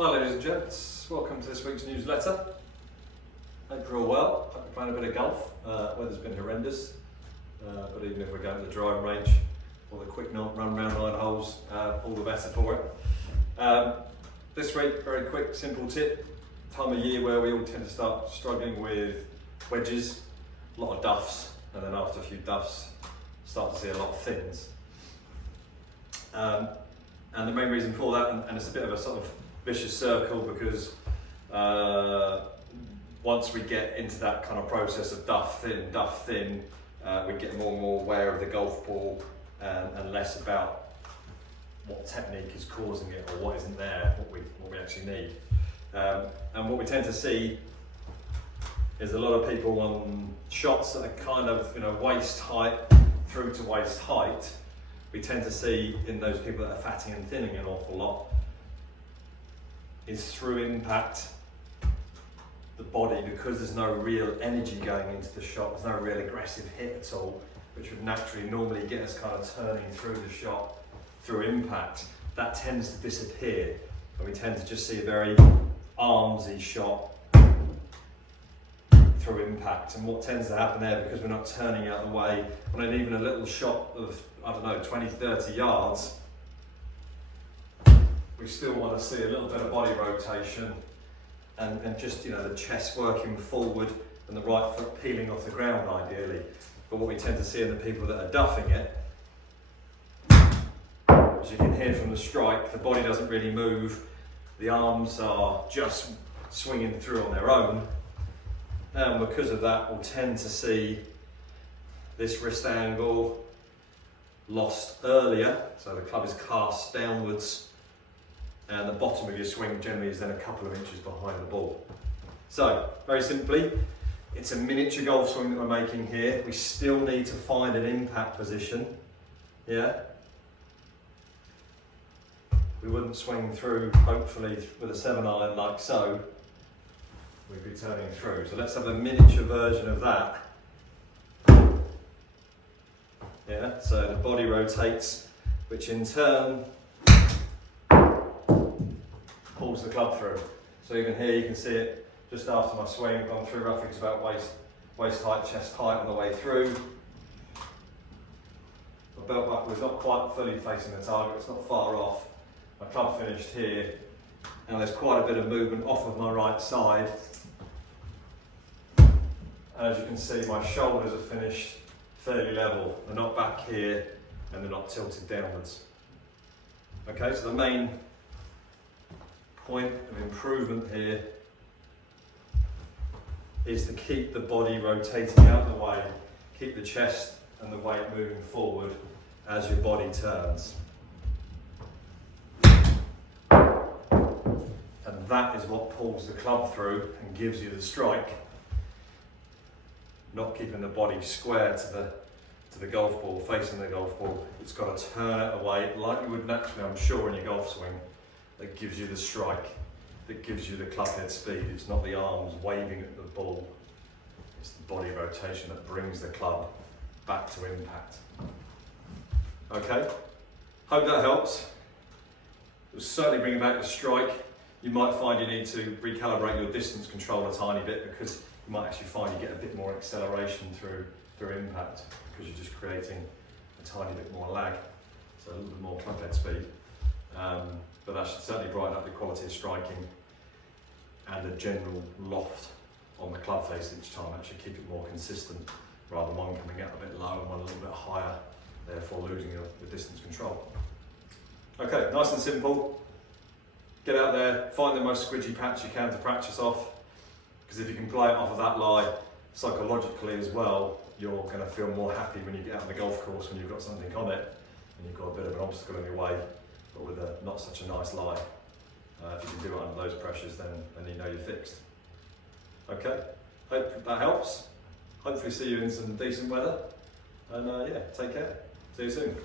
Hi ladies and gents, welcome to this week's newsletter. Hope you're all well. Hope you're playing a bit of golf. Weather's been horrendous, but even if we're going to the driving range or the quick run round 9 holes, all the better for it. This week, very quick, simple tip. Time of year where we all tend to start struggling with wedges, a lot of duffs, and then after a few duffs, start to see a lot of thins. And the main reason for that, and it's a bit of a sort of vicious circle, because once we get into that kind of process of duff thin, we get more and more aware of the golf ball and less about what technique is causing it or what isn't there, what we actually need. And what we tend to see is a lot of people on shots that are kind of waist height through to waist height. We tend to see in those people that are fatting and thinning an awful lot is through impact, the body, because there's no real energy going into the shot, there's no real aggressive hit at all, which would naturally normally get us kind of turning through the shot through impact, that tends to disappear. And we tend to just see a very armsy shot through impact. And what tends to happen there, because we're not turning out the way, when even a little shot of, 20, 30 yards, we still want to see a little bit of body rotation and just the chest working forward and the right foot peeling off the ground ideally. But what we tend to see in the people that are duffing it, as you can hear from the strike, the body doesn't really move, the arms are just swinging through on their own, and because of that we'll tend to see this wrist angle lost earlier, so the club is cast downwards and the bottom of your swing generally is then a couple of inches behind the ball. So, very simply, it's a miniature golf swing that we're making here. We still need to find an impact position, yeah? We wouldn't swing through, hopefully, with a 7-iron like so. We'd be turning through. So let's have a miniature version of that. Yeah, so the body rotates, which in turn pulls the club through. So even here you can see it just after my swing, gone through roughly to about waist height, chest height on the way through. My belt buckle is not quite fully facing the target, it's not far off. My club finished here, and there's quite a bit of movement off of my right side. And as you can see, my shoulders are finished fairly level. They're not back here, and they're not tilted downwards. Okay, so the main point of improvement here is to keep the body rotating out of the way, keep the chest and the weight moving forward as your body turns. And that is what pulls the club through and gives you the strike. Not keeping the body square to the golf ball, facing the golf ball. It's got to turn it away like you would naturally, I'm sure, in your golf swing. That gives you the strike, that gives you the club head speed. It's not the arms waving at the ball, it's the body rotation that brings the club back to impact. Okay, hope that helps. It will certainly bring back the strike. You might find you need to recalibrate your distance control a tiny bit, because you might actually find you get a bit more acceleration through impact, because you're just creating a tiny bit more lag, so a little bit more club head speed. But that should certainly brighten up the quality of striking and the general loft on the club face each time. Actually keep it more consistent, rather than one coming out a bit low and one a little bit higher, therefore losing the distance control. Okay, nice and simple. Get out there, find the most squidgy patch you can to practice off, because if you can play it off of that lie psychologically as well, you're going to feel more happy when you get out on the golf course, when you've got something on it and you've got a bit of an obstacle in your way, but with not such a nice lie. If you can do it under those pressures, then you know you're fixed. Okay, hope that helps. Hopefully see you in some decent weather, and yeah, take care. See you soon.